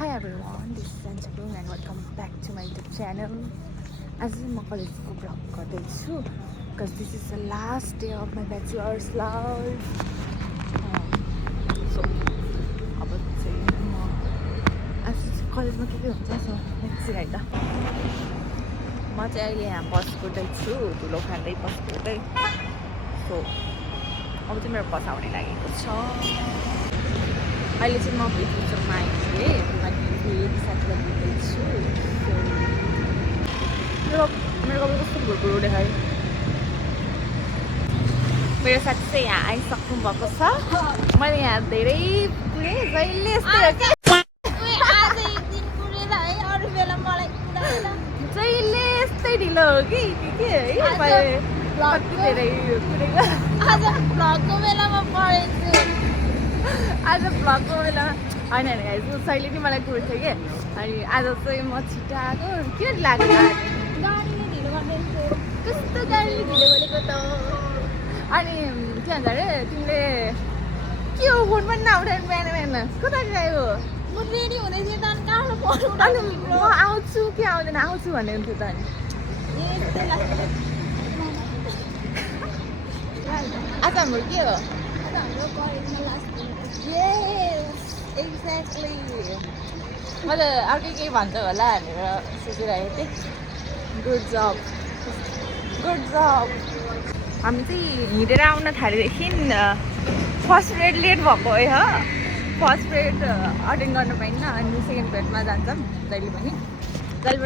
Hi everyone, this is Anjali and welcome back to my YouTube channel. आज चाहिँ म कलेजको भ्लग गर्दैछु because this is the last day of my bachelor's life. So अब चाहिँ म आज कलेजमा के हुन्छ सो लेट्स सी है त म चाहिँ अहिले यहाँ बस कुर्दैछु धुलो खाँदै बस कुर्दै सो अब चाहिँ मेरो बस आउने लागेको छ अहिले चाहिँ म पृथ्वी चोकमा आइपुगेँ अनि फेरि साथीलाई बुझ्दैछु मेरो कपाल कस्तो भुरभुर देखायो मेरो साथी चाहिँ यहाँ आइसक्नु भएको छ मैले यहाँ धेरै पुगेँ जहिले जहिले यस्तै ढिलो हो कि के है कति धेरै कुरेको आज भ्लगको बेलामा पढेछु आज भ्लगको बेलामा होइन होइन गाइस उसैले नि मलाई कुर्थ्यो कि अनि आज चाहिँ म छिटो आएको किन लाग्यो गाडीले ढिलो गर्दैछु कस्तो गाडीले ढिलो गरेको त अनि के भन्छ अरे तिमीले के हो फोन पनि नउठाएर बिहान बिहान कता गयो म रेडी हुँदै थिएँ त अनि कहाँ पढ्नु अनि म आउँछु कि आउँदैन आउँछु भन्ने हुन्थ्यो त अनि आज हाम्रो के हो एक्ज्याक्टली मैले अर्कै केही भन्छ होला भनेर सोचिरहेको थिएँ गुड जब हामी चाहिँ हिँडेर आउन थालेदेखि फर्स्ट पिरियड लेट भएको है फर्स्ट पिरियड अटेन्ड गर्नु पाइन्न अनि सेकेन्ड पिरियडमा जान्छौँ जहिले पनि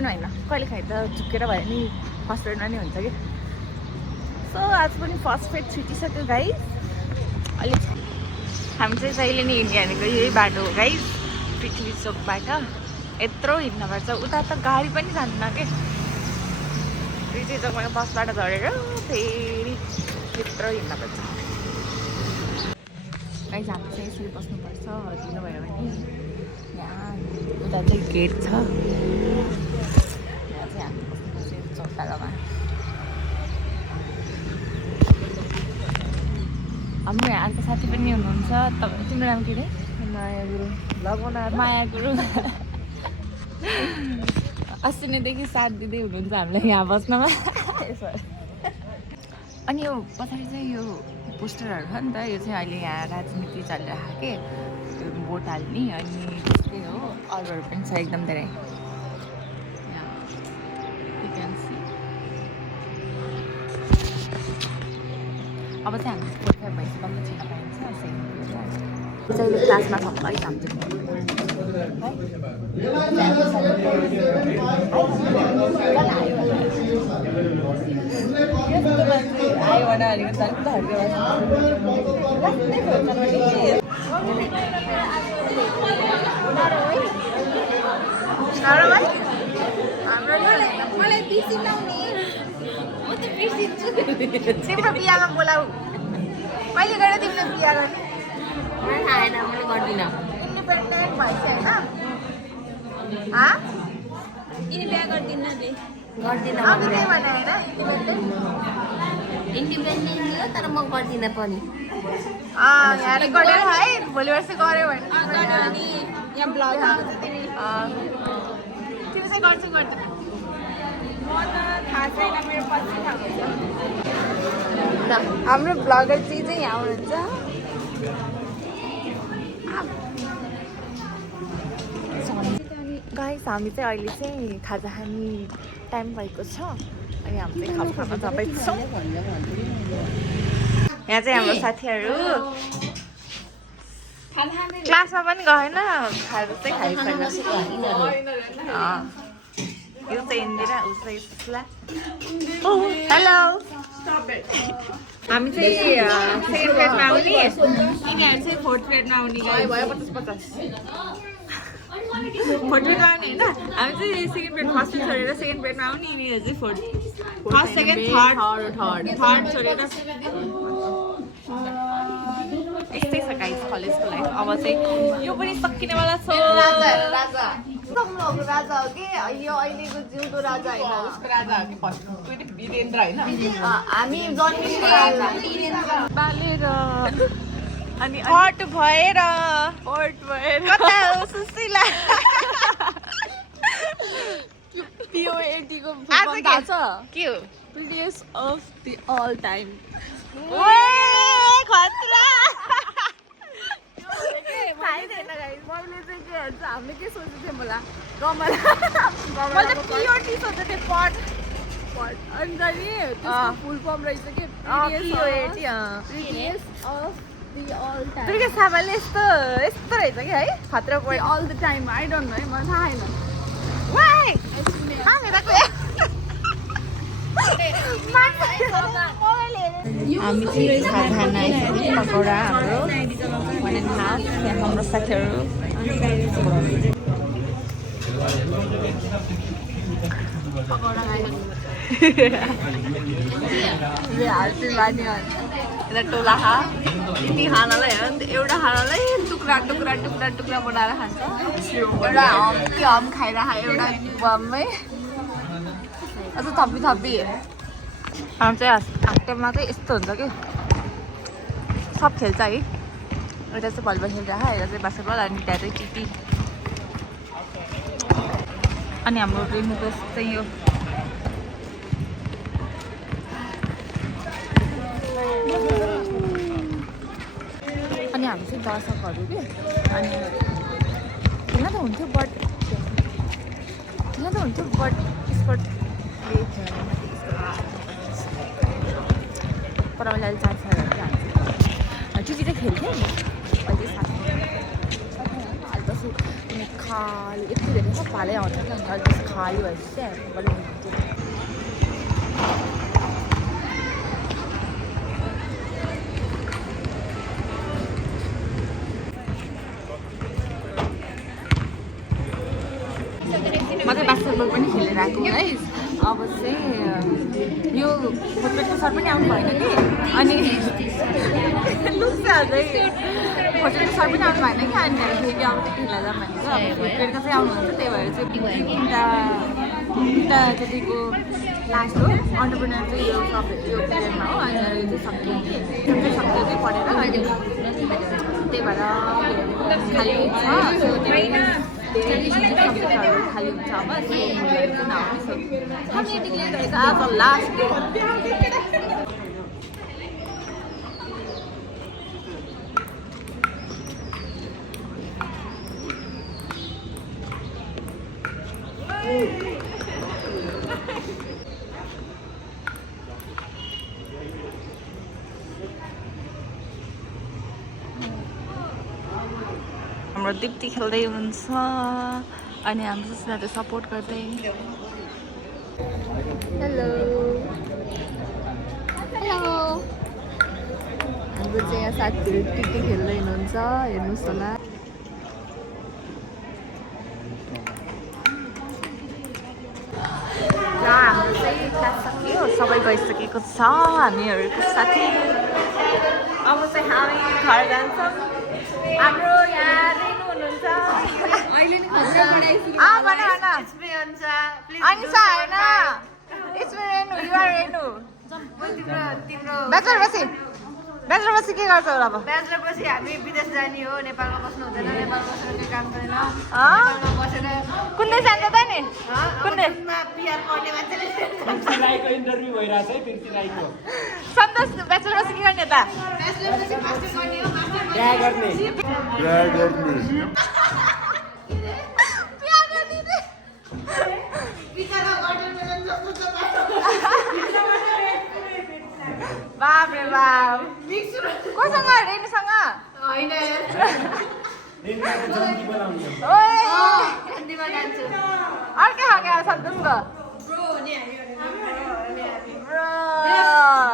होइन कहिले खाइ त चुकेर भयो नि फर्स्ट पिरियडमा नि हुन्छ कि सो आज पनि फर्स्ट पिरियड छुटिसक्यो गाइस अहिले हामी चाहिँ जहिले नि हिँडिहालेको यही बाटो हो गाइस पृथ्वी चोकबाट यत्रो हिँड्नुपर्छ उता त गाडी पनि जान्दैन के पृथ्वी चोकबाट बसबाट झरेर फेरि यत्रो हिँड्नुपर्छ गाइस हामी चाहिँ यसरी बस्नुपर्छ ढिलो भयो भने यहाँ उता चाहिँ गेट छ यहाँ चाहिँ हामी बस्नुपर्छ चौतारामा हाम्रो यहाँ अर्को साथी पनि हुनुहुन्छ तपाईँ तिम्रो नाम के अरे माया गुरुङ माया गुरुङ अस्ति नैदेखि साथ दिँदै हुनुहुन्छ हामीलाई यहाँ बस्नमा अनि यो पछाडि चाहिँ यो पोस्टरहरू छ नि त यो चाहिँ अहिले यहाँ राजनीति चलिरहेको के त्यो भोट हाल्ने अनि त्यस्तै हो अरूहरू पनि छ एकदम धेरै अब चाहिँ हामी 45 भइसक्यो छिटो पाइन्छ चाहिँ क्लासमा छ है आयो भने तिम्रो बिहामा बोलाऊ कहिले गएर तिमीले बिहा गर्ने आएन मैले गर्दिनँ इन्डिपेन्डेन्ट भएपछि होइन यिनी बिहा गर्दिनँ ले गर्दिनँ अब त्यही भने होइन इन्डिपेन्डेन्ट हो तर म गर्दिनँ पनि यहाँ रेकर्डेर है भोलि वर्ष गऱ्यो भने यहाँ ब्लग आउँछ तिमी चाहिँ गर्छु गर्दैन म त थाहा छैन मेरो पछि थाहा हुन्छ हाम्रो ब्लगर चाहिँ यहाँ आउनुहुन्छ गाइस हामी चाहिँ अहिले चाहिँ खाजा खाने टाइम भएको छ अनि हामी चाहिँ खाजा खान जाँदैछौँ यहाँ चाहिँ हाम्रो साथीहरू क्लासमा पनि गएन खाजा चाहिँ खाइसक्यो यो चाहिँ इन्दिरा उसै सुस्ला हेलो हामी चाहिँ सेकेन्ड ग्रेडमा आउने यिनीहरू चाहिँ फोर्थ ग्रेडमा आउने भयो 50-50 फोर्थ ग्रेडमा आउने होइन हामी चाहिँ सेकेन्ड ग्रेड फर्स्ट छोडेर सेकेन्ड ग्रेडमा आउने यिनीहरू चाहिँ फर्स्ट सेकेन्ड थर्ड छोडेर यस्तै छ गाइस कलेजको लाइफ अब चाहिँ यो पनि सकिनेवाला छ राजा हो कि यो अहिलेको जिउँदो राजा होइन उसको राजा हो कि फर्स्ट वीरेन्द्र होइन हामी जन्मिएको बालेर अनि हट भएर कता हो सुशीला थाहा छ के हो place of the all time खतरा मैले चाहिँ के भन्छ हामीले के सोचेको थियौँ होला मैले त प्योर टी सोचेको थिएँ पट अन्त नि त्यसको फुल फर्म रहेछ के दुर्गा सामाले यस्तो यस्तो रहेछ कि है खतरा पऱ्यो all the time I don't know है मलाई थाहा छैन हामी चाहिँ खाना आइसक्यो पकौडा हाम्रो 1.5 यहाँ हाम्रो साथीहरू यता टोला खा यति खानालाई हेर नि एउटा खानालाई टुक्रा टुक्रा टुक्रा टुक्रा बनाएर खान्छ एउटा हम खाइरह एउटा बममै अझ थपी थपी हामी चाहिँ हाटेमा चाहिँ यस्तो हुन्छ कि सब खेल्छ है एउटा चाहिँ भलिबल खेलिरहेको एउटा चाहिँ बास्केटबल अनि त्यहाँ चाहिँ टिटी अनि हाम्रो रेनुको चाहिँ यो अनि हामी चाहिँ दर्शकहरू कि अनि खेल्न त हुन्थ्यो बट स्पोर्ट पर मैले अहिले चान्स छैन टिटी चाहिँ खेल्थेँ अहिले अहिले त किन खाली यति धेरै सब फालै आउँछ कि अनि अहिले खाली भएपछि चाहिँ बल्ल म चाहिँ बास्केटबल पनि खेलेर आएको है अब चाहिँ यो फुटबलको सर पनि आउनु भएन कि अनि फुटबलको सर पनि आउनु भएन कि अनि फेरि अब ढिला जाऊँ भनेको अब फुटबलको चाहिँ आउनुहुन्छ त्यही भएर चाहिँ तिनवटा जतिको लास्ट हो अन्टरप्रेनर चाहिँ यो पिरियडमा हो अनि यो चाहिँ सक्यो कि सक्यो चाहिँ पढेर अनि त्यही भएर खालि छ धेरै सब्जेक्टहरू खालि हुन्छ अब हामी डिक्लेयर गरेको आज लास्ट डे हाम्रो दिप्ती खेल्दै हुनुहुन्छ अनि हाम्रो सुस्नाले सपोर्ट गर्दै हेलो हेलो हाम्रो चाहिँ यहाँ साथीहरू टिटी खेल्दै हुनुहुन्छ हेर्नुहोस् होला र हाम्रो चाहिँ क्लास सकियो सबै गइसकेको छ हामीहरूको साथी अब चाहिँ हामी घर जान्छौँ हाम्रो यहाँ रेनु हुनुहुन्छ अहिले नि खतरा बनाइसक्यो अनिसा होइन it's me Renu you are Renu bachelor बसी के गर्छौ अब ब्याचलर पछि हामी विदेश जाने हो नेपालमा बस्नु हुँदैन नेपालमा बसेर केही काम गरेन नेपालमा बसेर कुन देश जान्छ त नि कुन देश पिआर पढ्ने मान्छेले राईको इन्टरभ्यु भइरहेछ है तिर्ती राईको सन्तोष ब्याचलर पछि के गर्ने त ब्याचलर पछि मास्टर गर्ने हो मास्टर बिहा गर्ने बाप रे बाप कोसँग रेनुसँग होइन ओए गान्धीमा जान्छु अर्कै खालको अब सन्तोषको ब्रो हुने हामी ब्रो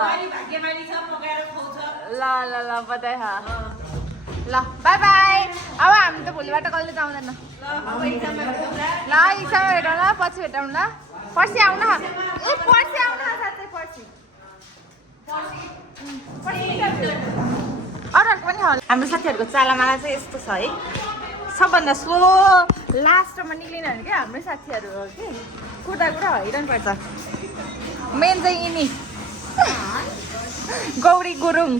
भाग्यमानी छ पकाएर खुवाउँछ ल ल ल बधाई हा ल बाई बाई अब हामी त भोलिबाट कहिले जाउँदैन ल अब एक्जाममा भेटौँला ल इक्जाममा भेटौँ ल पछि भेटौँ ल पर्सि आउनु ए पर्सि आउनु साथै पर्सि अरूहरूको पनि होला हाम्रो साथीहरूको चालामाला चाहिँ यस्तो छ है सबभन्दा स्लो लास्टमा निक्लिनु भने क्या हाम्रै साथीहरू हो कि कुर्दा कुर्दा हैरान पर्छ मेन चाहिँ यिनी गौरी गुरुङ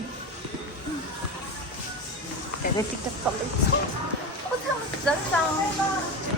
टिकटक चल्दैछ